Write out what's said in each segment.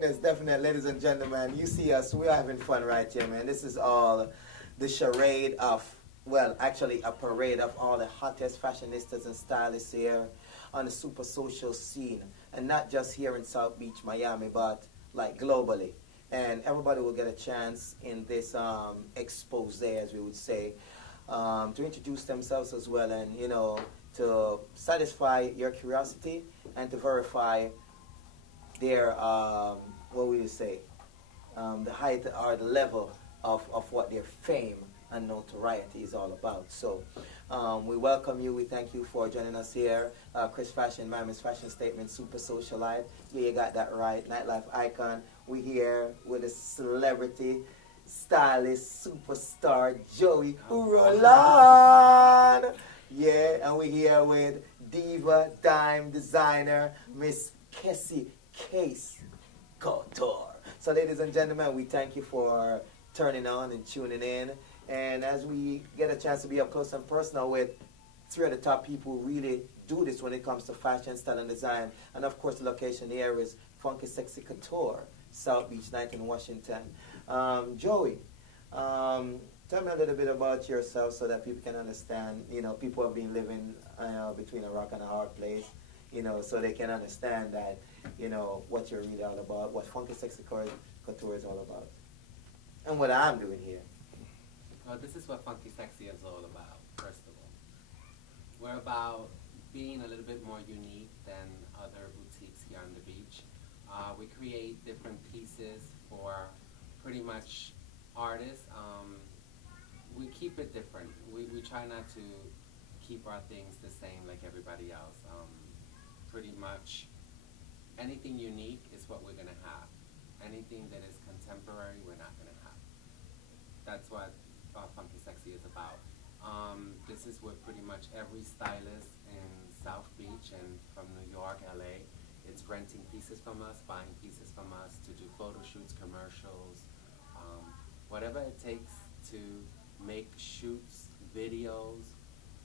Yes, definitely, ladies and gentlemen. You see us, we're having fun right here, man. This is all the charade of, well, actually a parade of all the hottest fashionistas and stylists here on the super social scene. And not just here in South Beach, Miami, but like globally. And everybody will get a chance in this expose, as we would say, to introduce themselves as well and, you know, to satisfy your curiosity and to verify their, what would you say, the height or the level of what their fame and notoriety is all about. So we welcome you. We thank you for joining us here. Chris Fashion, Miami's fashion statement, super socialite. Yeah, you got that right. Nightlife icon. We here with a celebrity, stylist, superstar, Joey Roland. Yeah, and we here with diva, dime designer, Miss Cassie Case Couture. So ladies and gentlemen, we thank you for turning on and tuning in. And as we get a chance to be up close and personal with three of the top people who really do this when it comes to fashion, style, and design. And of course, the location here is Funky Sexy Couture, South Beach, 19 Washington. Joey, tell me a little bit about yourself so that people can understand. You know, people have been living between a rock and a hard place, you know, so they can understand that, you know, what you're really all about, what Funky Sexy Couture is all about, and what I'm doing here. Well, this is what Funky Sexy is all about, first of all. We're about being a little bit more unique than other boutiques here on the beach. We create different pieces for pretty much artists. We keep it different. We try not to keep our things the same like everybody else. Pretty much anything unique is what we're going to have. Anything that is contemporary, we're not going to have. That's what Funky Sexy is about. This is what pretty much every stylist in South Beach and from New York, LA, it's renting pieces from us, buying pieces from us to do photo shoots, commercials, whatever it takes to make shoots, videos,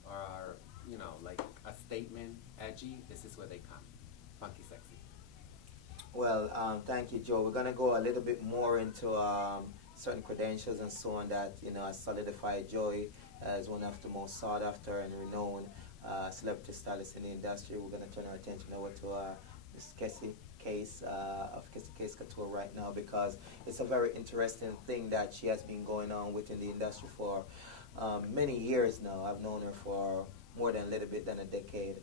or, you know, like a statement, edgy, this is where they come. Funky Sexy. Well, thank you, Joe. We're going to go a little bit more into certain credentials and so on that, you know, solidify Joey as one of the most sought after and renowned celebrity stylists in the industry. We're going to turn our attention over to Miss Cassie Case of Cassie Case Couture right now, because it's a very interesting thing that she has been going on within the industry for many years now. I've known her for more than a little bit than a decade.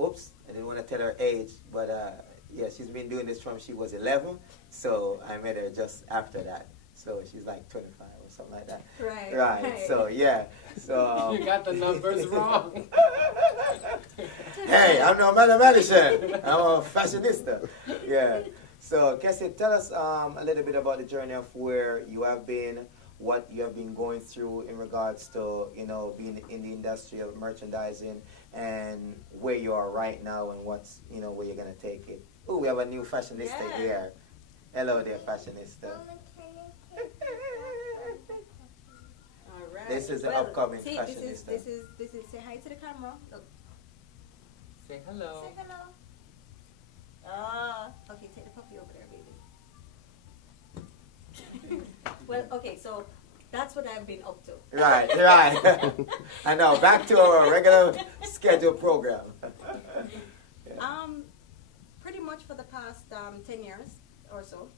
Oops, I didn't want to tell her age, but yeah, she's been doing this from she was 11, so I met her just after that. So she's like 25 or something like that. Right. Right. So yeah. So you got the numbers wrong. Hey, I'm no mathematician. I'm a fashionista. Yeah. So Cassie, tell us a little bit about the journey of where you have been, what you have been going through in regards to, you know, being in the industry of merchandising, and where you are right now and what's, you know, where you're gonna take it. Oh, we have a new fashionista here. Hello there, fashionista. Alright. This is an upcoming see, fashionista. This is say hi to the camera. Look. Say hello. Say hello. Ah, okay, take the puppy over there, baby. Well, okay, so that's what I've been up to. Right, right. I know. Back to our regular scheduled program. Yeah. Pretty much for the past 10 years or so,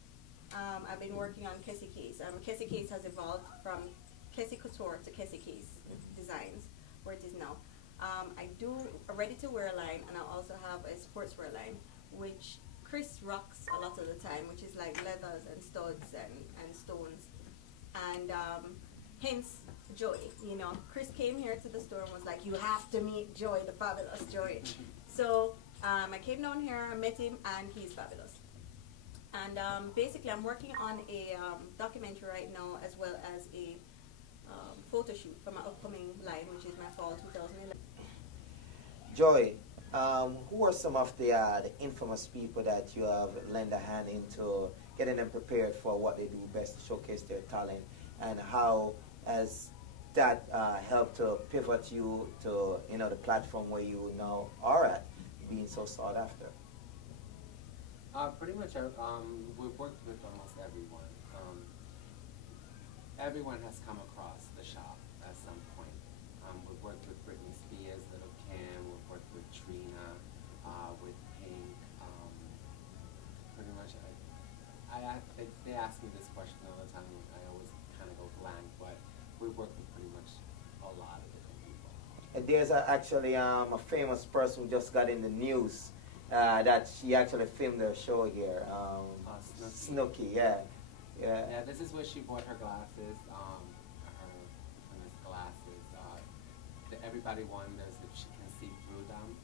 I've been working on Cassie Case. Cassie Case has evolved from Cassie Couture to Cassie Case Designs, where it is now. I do a ready-to-wear line, and I also have a sportswear line, which Chris rocks a lot of the time, which is like leathers and studs and stones. And hence, Joy. You know, Chris came here to the store and was like, you have to meet Joy, the fabulous Joy. So I came down here, I met him, and he's fabulous. And basically, I'm working on a documentary right now, as well as a photo shoot for my upcoming line, which is my fall 2011. Joy, who are some of the infamous people that you have lent a hand into getting them prepared for what they do best to showcase their talent, and how has that helped to pivot you to, you know, the platform where you now are at, being so sought after? Pretty much, we've worked everyone has come across the shop at some point. We've worked with Britney Spears, Little Kim, we've worked with Trina, with Pink. Pretty much, they ask me this question all the time. I always kind of go blank, but we've worked with pretty much a lot of different people. And there's actually a famous person who just got in the news that she actually filmed her show here. Snooki, yeah. Yeah, this is where she bought her glasses, her famous glasses. Everybody wonders if she can see through them.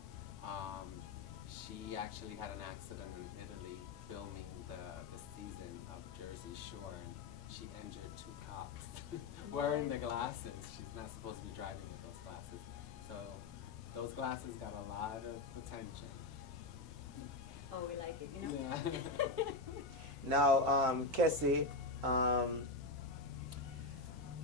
She actually had an accident in Italy filming the season of Jersey Shore, and she injured 2 cops wearing the glasses. She's not supposed to be driving with those glasses. So those glasses got a lot of attention. Oh, we like it, you know? Yeah. Now, Kessie,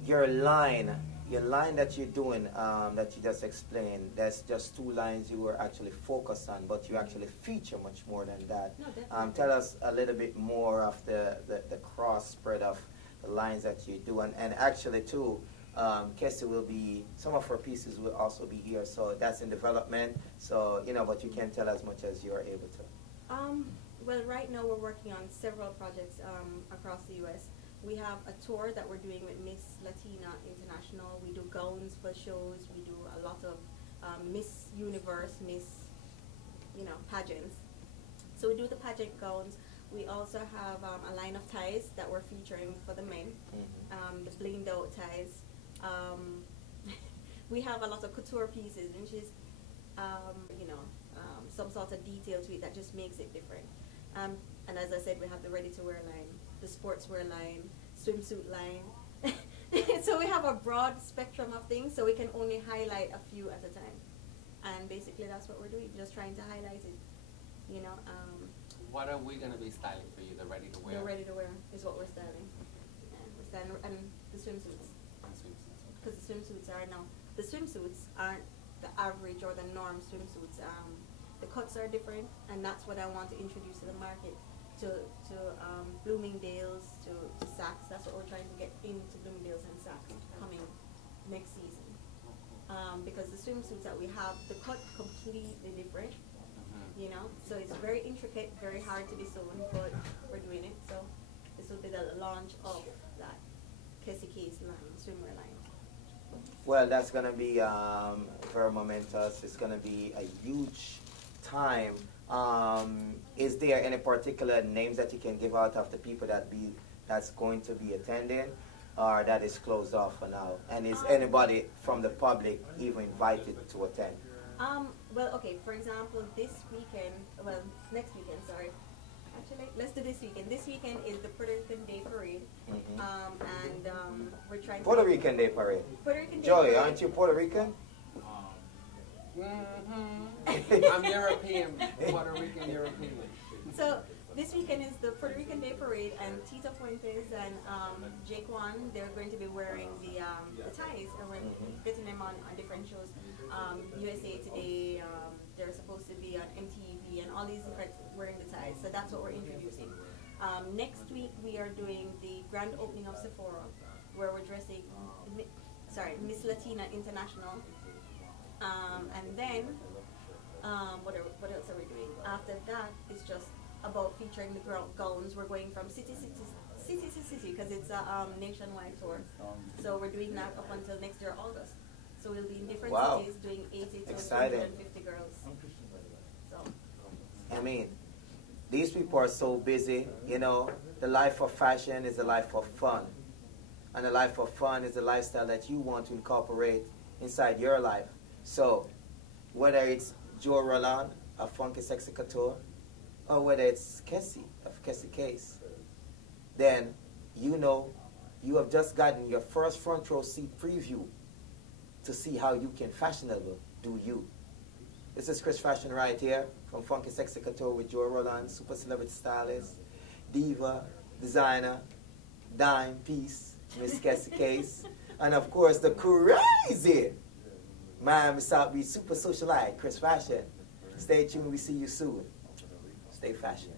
your line that you're doing, that you just explained, that's just 2 lines you were actually focused on, but you actually feature much more than that. No, definitely. Tell us a little bit more of the cross spread of the lines that you do, and actually too, Kessie will be, some of her pieces will also be here, so that's in development, so, you know, but you can tell as much as you are able to. Well, right now we're working on several projects across the U.S. We have a tour that we're doing with Miss Latina International. We do gowns for shows. We do a lot of Miss Universe, Miss, pageants. So we do the pageant gowns. We also have a line of ties that we're featuring for the men, the blinged out ties. We have a lot of couture pieces, which is, some sort of detail to it that just makes it different. And as I said, we have the ready-to-wear line, the sportswear line, swimsuit line. So we have a broad spectrum of things, so we can only highlight a few at a time. And basically that's what we're doing, just trying to highlight it, What are we going to be styling for you, the ready-to-wear? The ready-to-wear is what we're styling. Yeah, we're styling, and the swimsuits. And swimsuits, okay. Because the swimsuits aren't the average or the norm swimsuits. The cuts are different, and that's what I want to introduce to the market, to Bloomingdale's, to Saks. That's what we're trying to get into Bloomingdale's and Saks coming next season. Because the swimsuits that we have, the cut completely different, so it's very intricate, very hard to be sewn, but we're doing it. So this will be the launch of that Kessie Case line, swimwear line. Well, that's going to be very momentous. It's going to be a huge time. Is there any particular names that you can give out of the people that's going to be attending, or that is closed off for now? And is anybody from the public even invited to attend? Well, okay, for example, next weekend, sorry. Actually, let's do this weekend. This weekend is the Puerto Rican Day Parade, and we're trying to... Puerto Rican Day Parade? Puerto Rican Day Joey, Parade. aren't you Puerto Rican? I'm European, Puerto Rican European. So this weekend is the Puerto Rican Day Parade, and Tita Fuentes and Jake Wan, they're going to be wearing the ties, and we're getting them on different shows. USA Today, they're supposed to be on MTV, and all these different wearing the ties. So that's what we're introducing. Next week we are doing the grand opening of Sephora, where we're dressing, Miss Latina International. And then, what else are we doing? After that, it's just about featuring the gowns. We're going from city to city, because it's a nationwide tour. So we're doing that up until next year, August. So we'll be in different cities doing 80 to 150 girls. So. I mean, these people are so busy, the life of fashion is a life of fun. And the life of fun is the lifestyle that you want to incorporate inside your life. So, whether it's Joe Roland of Funky Sexy Couture, or whether it's Kessie of Kessie Case, then you have just gotten your first front row seat preview to see how you can fashionable do you. This is Chris Fashion right here from Funky Sexy Couture with Joe Roland, super celebrity stylist, diva, designer, dime piece, Miss Kessie Case, and of course the crazy Miami South Beach super socialite, Chris Fashion. Stay tuned, we see you soon. Stay fashion.